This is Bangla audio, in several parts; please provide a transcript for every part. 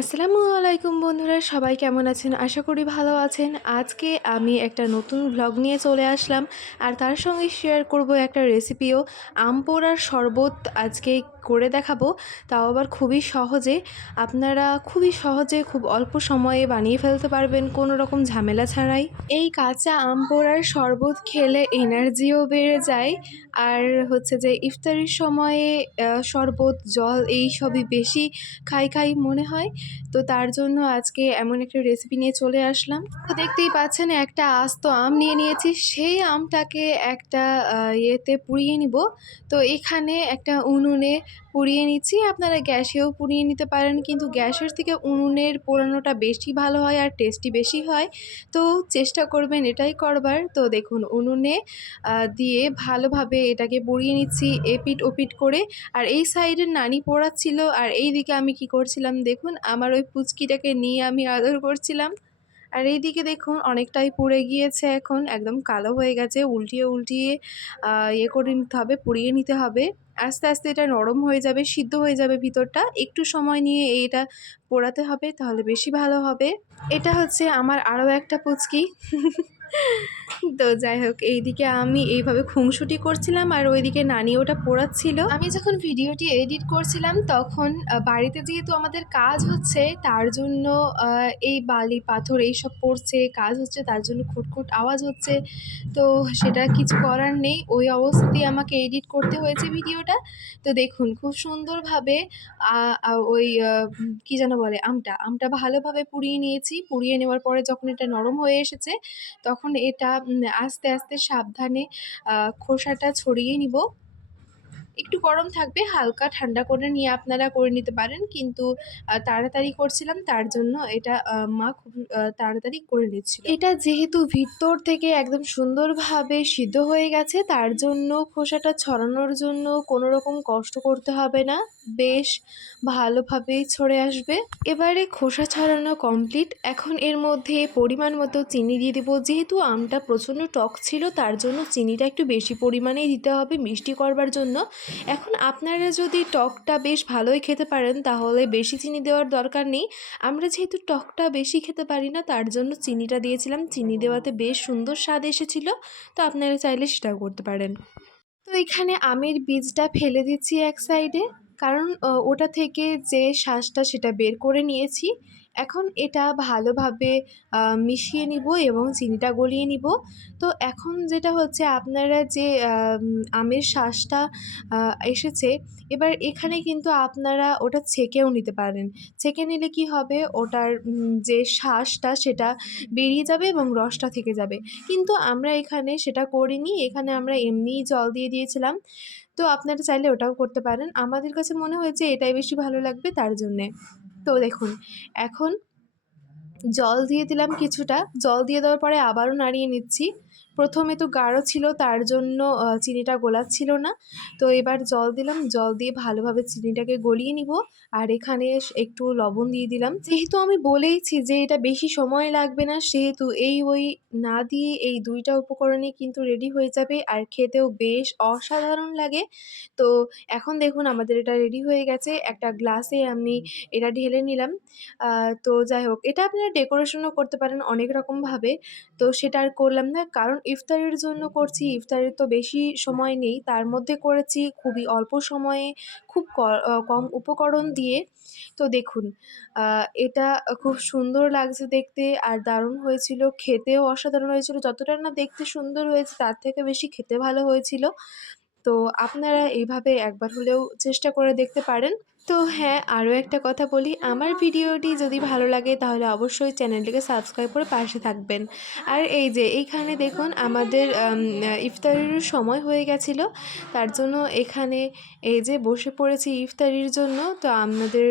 আসসালামু আলাইকুম বন্ধুরা, সবাই কেমন আছেন? আশা করি ভালো আছেন। আজকে আমি একটা নতুন ভ্লগ নিয়ে চলে আসলাম আর তার সঙ্গে শেয়ার করব একটা রেসিপিও পোড়ার শরবত আজকে করে দেখাবো, তাও আবার খুবই সহজে। আপনারা খুবই সহজে খুব অল্প সময়ে বানিয়ে ফেলতে পারবেন, কোনো রকম ঝামেলা ছাড়াই। এই কাঁচা পোড়ার শরবত খেলে এনার্জিও বেড়ে যায় আর হচ্ছে যে ইফতারির সময়ে শরবত, জল, এই সবই বেশি খাই খাই মনে হয়। তো তার জন্য আজকে এমন একটা রেসিপি নিয়ে চলে আসলাম। তো দেখতেই পাচ্ছেন, একটা আস্ত আম নিয়ে নিয়েছি। সেই আমটাকে একটা ইয়েতে পুড়িয়ে নিব। তো এখানে একটা উনুনে পুড়িয়ে নিচ্ছি। আপনারা গ্যাসেও পুড়িয়ে নিতে পারেন, কিন্তু গ্যাসের থেকে উনুনের পোড়ানোটা বেশি ভালো হয় আর টেস্টি বেশি হয়। তো চেষ্টা করবেন এটাই করবার। তো দেখুন, উনুনে দিয়ে ভালোভাবে এটাকে পুড়িয়ে নিচ্ছি এপিট ওপিট করে। আর এই সাইডের নানি পোড়াচ্ছিল, আর এই দিকে আমি কি করছিলাম দেখুন আমার ওই পুচকিটাকে নিয়ে আমি আদর করছিলাম। আর এইদিকে দেখুন, অনেকটাই পুড়ে গিয়েছে এখন, একদম কালো হয়ে গেছে, উল্টিয়ে উল্টিয়ে ইয়ে করে নিতে হবে, পুড়িয়ে নিতে হবে। আস্তে আস্তে এটা নরম হয়ে যাবে, সিদ্ধ হয়ে যাবে ভিতরটা। একটু সময় নিয়ে এটা পোড়াতে হবে, তাহলে বেশি ভালো হবে। এটা হচ্ছে আমার আরও একটা পুচকি। তো যাই হোক, এইদিকে আমি এইভাবে খুংসুটি করছিলাম আর ওইদিকে নানি ওটা পোড়াচ্ছিল। আমি যখন ভিডিওটি এডিট করছিলাম তখন বাড়িতে যেহেতু আমাদের কাজ হচ্ছে, তার জন্য এই বালি পাথর এইসব পড়ছে, কাজ হচ্ছে, তার জন্য খুটখুট আওয়াজ হচ্ছে। তো সেটা কিছু করার নেই, ওই অবস্থাতেই আমাকে এডিট করতে হয়েছে ভিডিওটা। তো দেখুন, খুব সুন্দরভাবে ওই কি যেন বলে, আমটা আমটা ভালোভাবে পুড়িয়ে নিয়েছি। পুড়িয়ে নেওয়ার পরে যখন এটা নরম হয়ে এসেছে, তখন এটা আস্তে আস্তে সাবধানে খোসাটা ছড়িয়ে নিব। একটু গরম থাকবে, হালকা ঠান্ডা করে নিয়ে আপনারা করে নিতে পারেন। কিন্তু তাড়াতাড়ি করছিলাম, তার জন্য এটা মা খুব তাড়াতাড়ি করে নিচ্ছিল। এটা যেহেতু ভিতর থেকে একদম সুন্দরভাবে সিদ্ধ হয়ে গেছে, তার জন্য খোসাটা ছড়ানোর জন্য কোনো রকম কষ্ট করতে হবে না। বেশ ভালোভাবেই ছড়ে আসবে। এবারে খোসা ছড়ানো কমপ্লিট এখন এর মধ্যে পরিমাণ মতো চিনি দিয়ে দেবো। যেহেতু আমটা প্রচণ্ড টক ছিল, তার জন্য চিনিটা একটু বেশি পরিমাণেই দিতে হবে মিষ্টি করবার জন্য। এখন আপনারা যদি টকটা বেশ ভালোই খেতে পারেন, তাহলে বেশি চিনি দেওয়ার দরকার নেই। আমরা যেহেতু টকটা বেশি খেতে পারি না, তার জন্য চিনিটা দিয়েছিলাম। চিনি দেওয়াতে বেশ সুন্দর স্বাদ এসেছিল। তো আপনারা চাইলে সেটাও করতে পারেন। তো এখানে আমের বীজটা ফেলে দিচ্ছি এক সাইডে কারণ ওটা থেকে যে শ্বাসটা সেটা বের করে নিয়েছি। এখন এটা ভালোভাবে মিশিয়ে নিব এবং চিনিটা গলিয়ে নিব। তো এখন যেটা হচ্ছে আপনারা যে আমের শ্বাসটা এসেছে, এবার এখানে কিন্তু আপনারা ওটা ছেঁকেও নিতে পারেন। ছেঁকে নিলে কি হবে? ওটার যে শ্বাসটা সেটা বেরিয়ে যাবে এবং রসটা থেকে যাবে। কিন্তু আমরা এখানে সেটা করিনি। এখানে আমরা এমনিই জল দিয়ে দিয়েছিলাম। তো আপনারা চাইলে ওটাও করতে পারেন। আমাদের কাছে মনে হয়েছে এটাই বেশি ভালো লাগবে তার জন্যে। তো দেখুন, এখন জল দিয়ে দিলাম কিছুটা। জল দিয়ে দেওয়ার পরে আবারও নাড়িয়ে নিচ্ছি। প্রথমে তো গাঢ় ছিল, তার জন্য চিনিটা গোলাচ্ছিল না। তো এবার জল দিলাম, জল দিয়ে ভালোভাবে চিনিটাকে গলিয়ে নিব। আর এখানে একটু লবণ দিয়ে দিলাম। যেহেতু আমি বলেইছি যে এটা বেশি সময় লাগবে না, সেহেতু এই ওই না দিয়ে এই দুইটা উপকরণে কিন্তু রেডি হয়ে যাবে আর খেতেও বেশ অসাধারণ লাগে। তো এখন দেখুন আমাদের এটা রেডি হয়ে গেছে। একটা গ্লাসে আমি এটা ঢেলে নিলাম। তো যাই হোক, এটা আপনারা ডেকোরেশনও করতে পারেন অনেক রকমভাবে। তো সেটা আর করলাম না, কারণ ইফতারের জন্য করছি, ইফতারের তো বেশি সময় নেই। তার মধ্যে করেছি খুবই অল্প সময়ে খুব কম উপকরণ দিয়ে। তো দেখুন এটা খুব সুন্দর লাগছে দেখতে আর দারুণ হয়েছিল। খেতেও অসাধারণ হয়েছিল। যতটা না দেখতে সুন্দর হয়েছে, তার থেকে বেশি খেতে ভালো হয়েছিল। তো আপনারা এইভাবে একবার হলেও চেষ্টা করে দেখতে পারেন। তো হ্যাঁ আরও একটা কথা বলি। আমার ভিডিওটি যদি ভালো লাগে তাহলে অবশ্যই চ্যানেলটিকে সাবস্ক্রাইব করে পাশে থাকবেন। আর এই যে এইখানে দেখুন আমাদের আম, ইফতারির সময় হয়ে গেছিল। তার জন্য এখানে এই যে বসে পড়েছি ইফতারির জন্য তো আমাদের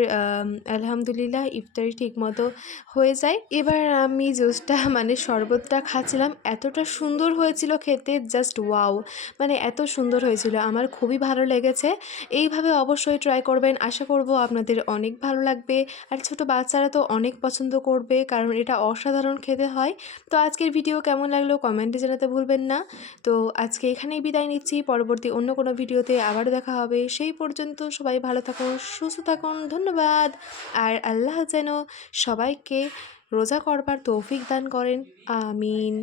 আলহামদুলিল্লাহ ইফতারি ঠিকমতো হয়ে যায়। এবার আমি জুসটা মানে শরবতটা খাচ্ছিলাম। এতটা সুন্দর হয়েছিল খেতে জাস্ট ওয়াও! মানে এত সুন্দর হয়েছিল। আমার খুবই ভালো লেগেছে। এইভাবে অবশ্যই ট্রাই করবেন। আশা আশা করব আপনাদের অনেক ভালো লাগবে। আর ছোট বাচ্চারা তো অনেক পছন্দ করবে, কারণ এটা অসাধারণ খেতে হয়। তো আজকের ভিডিও কেমন লাগল কমেন্টে জানাতে ভুলবেন না। তো আজকে এখানেই বিদায় নিচ্ছি, পরবর্তী অন্য কোনো ভিডিওতে আবার দেখা হবে। সেই পর্যন্ত সবাই ভালো থাকুন, সুস্থ থাকুন, ধন্যবাদ। আর আল্লাহ যেন সবাইকে রোজা করবার তৌফিক দান করেন, আমিন।